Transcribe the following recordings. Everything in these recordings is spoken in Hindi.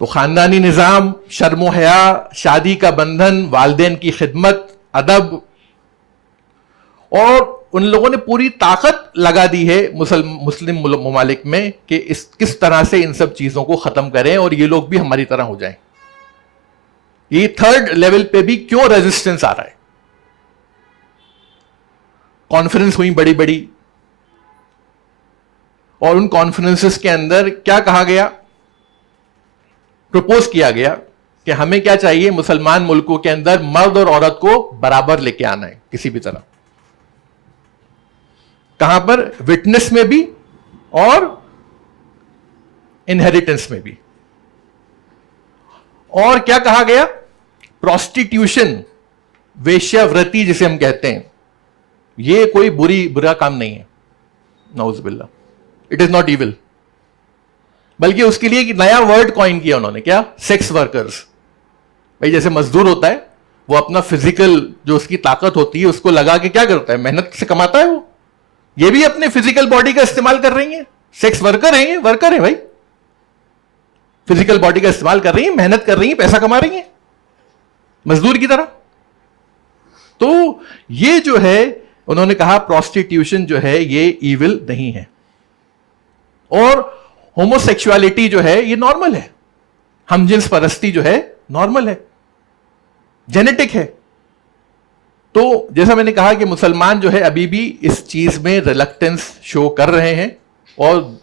तो खानदानी निज़ाम, शर्म हया, शादी का बंधन, वालिदैन की खिदमत, अदब, और उन लोगों ने पूरी ताकत लगा दी है मुस्लिम ममालिक में कि किस तरह से इन सब चीजों को खत्म करें और ये लोग भी हमारी तरह हो जाएं। ये थर्ड लेवल पे भी क्यों रेजिस्टेंस आ रहा है? कॉन्फ्रेंस हुई बड़ी बड़ी, और उन कॉन्फ्रेंसेस के अंदर क्या कहा गया, प्रपोज किया गया कि हमें क्या चाहिए, मुसलमान मुल्कों के अंदर मर्द और औरत को बराबर लेके आना है किसी भी तरह। कहां पर? विटनेस में भी और इनहेरिटेंस में भी। और क्या कहा गया? प्रोस्टिट्यूशन, वेश्यावृत्ति जिसे हम कहते हैं, यह कोई बुरा काम नहीं है, नाउज़ुबिल्लाह, इट इज नॉट इविल। बल्कि उसके लिए एक नया वर्ड कॉइन किया उन्होंने, क्या? Sex workers. भाई जैसे मजदूर होता है, वो अपना फिजिकल जो उसकी ताकत होती है उसको लगा के क्या करता है, मेहनत से कमाता है, वो ये भी अपने फिजिकल बॉडी का इस्तेमाल कर रही है। सेक्स वर्कर है, ये वर्कर है भाई, फिजिकल बॉडी का इस्तेमाल कर रही है, मेहनत कर रही है, पैसा कमा रही है मजदूर की तरह। तो ये जो है, उन्होंने कहा प्रोस्टिट्यूशन जो है ये इविल नहीं है, और होमोसेक्सुअलिटी जो है ये नॉर्मल है, हमजिन्स परस्ती जो है नॉर्मल है, जेनेटिक है। तो जैसा मैंने कहा कि मुसलमान जो है अभी भी इस चीज में रिलक्टेंस शो कर रहे हैं, और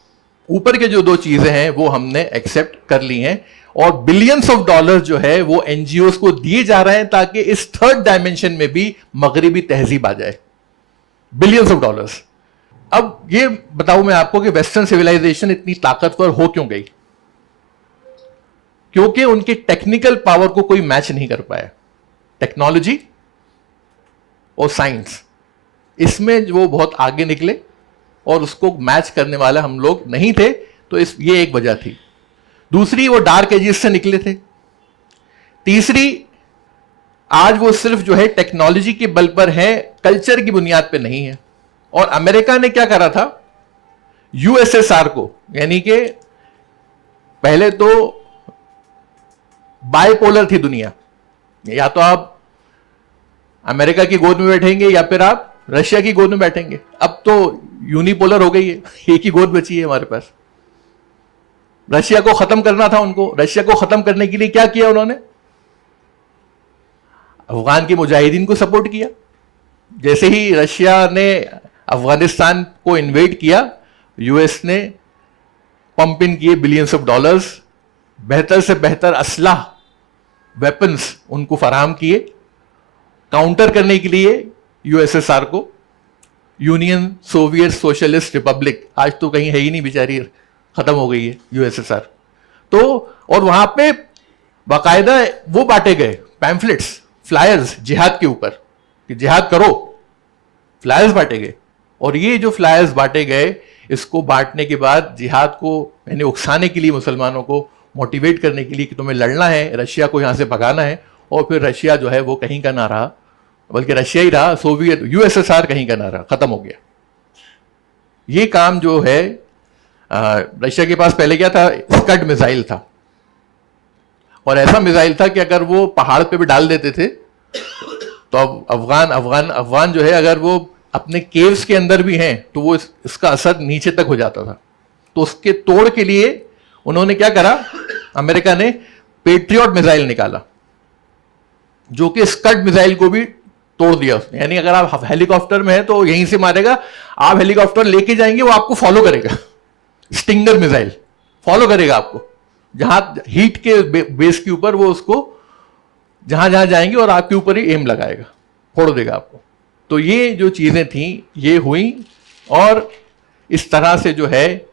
ऊपर के जो दो चीजें हैं वो हमने एक्सेप्ट कर ली हैं, और बिलियंस ऑफ डॉलर जो है वो एनजीओस को दिए जा रहे हैं ताकि इस थर्ड डायमेंशन में भी मगरिबी तहजीब आ जाए। Billions of dollars. अब ये बताऊं मैं आपको कि वेस्टर्न सिविलाइजेशन इतनी ताकतवर हो क्यों गई? क्योंकि उनकी टेक्निकल पावर को कोई मैच नहीं कर पाया। टेक्नोलॉजी और साइंस, इसमें वो बहुत आगे निकले और उसको मैच करने वाला हम लोग नहीं थे, तो ये एक वजह थी। दूसरी, वो डार्क एजेस से निकले थे। तीसरी, आज वो सिर्फ जो है टेक्नोलॉजी के बल पर है, कल्चर की बुनियाद पे नहीं है। और अमेरिका ने क्या करा था, यूएसएसआर को, यानी कि पहले तो बाइपोलर थी दुनिया, या तो आप अमेरिका की गोद में बैठेंगे या फिर आप रशिया की गोद में बैठेंगे। अब तो यूनिपोलर हो गई है, एक ही गोद बची है हमारे पास। रशिया को खत्म करना था उनको। रशिया को खत्म करने के लिए क्या किया उन्होंने? अफगान के मुजाहिदीन को सपोर्ट किया। जैसे ही रशिया ने अफगानिस्तान को इन्वेड किया, यूएस ने पंप इन किए बिलियंस ऑफ डॉलर्स, बेहतर से बेहतर असलाह, वेपन्स उनको फराहम किए काउंटर करने के लिए यूएसएसआर को। यूनियन सोवियत सोशलिस्ट रिपब्लिक आज तो कहीं है ही नहीं, बेचारी खत्म हो गई है यूएसएसआर। तो और वहां पे बाकायदा वो बांटे गए पैम्फलेट्स, फ्लायर्स जिहाद के ऊपर कि जिहाद करो, फ्लायर्स बांटे गए। और ये जो फ्लायर्स बांटे गए, इसको बांटने के बाद जिहाद को यानी उकसाने के लिए, मुसलमानों को मोटिवेट करने के लिए कि तुम्हें लड़ना है, रशिया को यहां से भगाना है। और फिर रशिया जो है वो कहीं का ना रहा, बल्कि रशिया ही रहा, सोवियत यूएसएसआर कहीं का ना रहा, खत्म हो गया। ये काम जो है रशिया के पास पहले क्या था, स्कड मिसाइल था, और ऐसा मिसाइल था कि अगर वो पहाड़ पे भी डाल देते थे तो अब अफगान जो है, अगर वो अपने केव्स के अंदर भी हैं तो वो इसका असर नीचे तक हो जाता था। तो उसके तोड़ के लिए उन्होंने क्या करा, अमेरिका ने पेट्रियट मिसाइल निकाला, जो कि स्कड मिसाइल को भी तोड़ दिया उसने। यानी अगर आप हेलीकॉप्टर में हैं तो यहीं से मारेगा, आप हेलीकॉप्टर लेके जाएंगे वो आपको फॉलो करेगा। स्टिंगर मिसाइल फॉलो करेगा आपको, जहां हीट के बेस के ऊपर वो उसको जहां जहां जाएंगे और आपके ऊपर ही एम लगाएगा, फोड़ देगा आपको। तो ये जो चीजें थी ये हुई, और इस तरह से जो है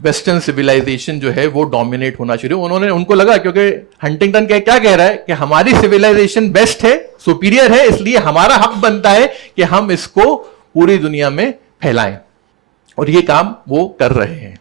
वेस्टर्न सिविलाइजेशन जो है वो डोमिनेट होना शुरू। उनको लगा, क्योंकि हंटिंगटन क्या कह रहा है कि हमारी सिविलाइजेशन बेस्ट है, सुपीरियर है, इसलिए हमारा हक बनता है कि हम इसको पूरी दुनिया में फैलाएं, और ये काम वो कर रहे हैं।